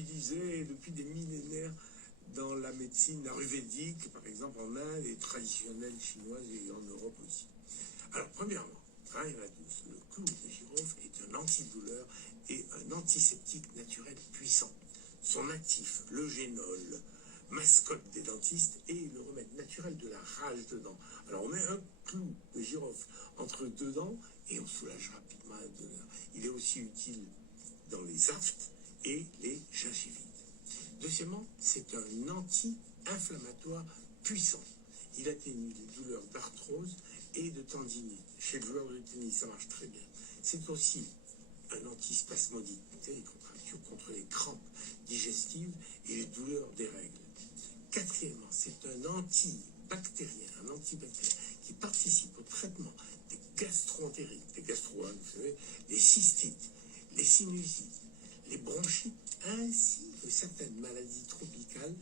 utilisé depuis des millénaires dans la médecine ayurvédique, par exemple en Inde, et traditionnelle chinoise et en Europe aussi. Alors, premièrement, le clou de girofle est un antidouleur et un antiseptique naturel puissant. Son actif, le génol, mascotte des dentistes, et le remède naturel de la rage de dents. Alors on met un clou de girofle entre deux dents et on soulage rapidement la douleur. Il est aussi utile dans les aftes et les gingivites. Deuxièmement, c'est un anti-inflammatoire puissant. Il atténue les douleurs d'arthrose et de tendinite. Chez le joueur de tennis, ça marche très bien. C'est aussi un antispasmodique, les contractures contre les crampes digestives et les douleurs des règles. Quatrièmement, c'est un antibactérien qui participe au traitement des gastro-entérites, des gastro-œdèmes, vous savez, les cystites, les sinusites, les bronchites, ainsi que certaines maladies tropicales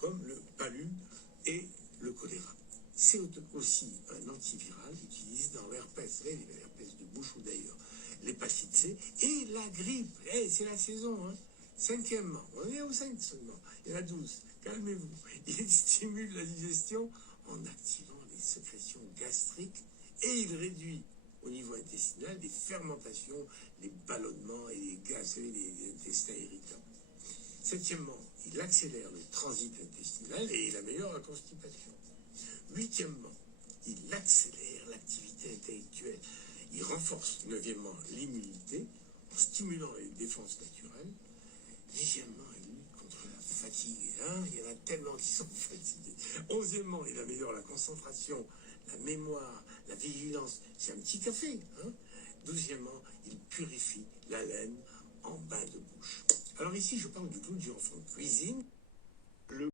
comme le palu et le choléra. C'est aussi un antiviral utilisé dans l'herpès, l'herpès de bouche ou d'ailleurs, l'hépatite C et la grippe. C'est la saison, hein. Cinquièmement, on est au 5 seulement, il y en a 12, calmez-vous. Il stimule la digestion en activant les sécrétions gastriques et il réduit au niveau intestinal les fermentations, les ballonnements et les gaz, les intestins irritables. Septièmement, il accélère le transit intestinal et il améliore la constipation. Huitièmement, il accélère l'activité intellectuelle. Il renforce, neuvièmement, l'immunité en stimulant les défenses naturelles. Dixièmement, il lutte contre la fatigue. Il y en a tellement qui sont fatigués. Onzièmement, il améliore la concentration, la mémoire, la vigilance. C'est un petit café. Douzièmement, il purifie la laine en bain de bouche. Alors ici, je parle du clou de girofle en cuisine.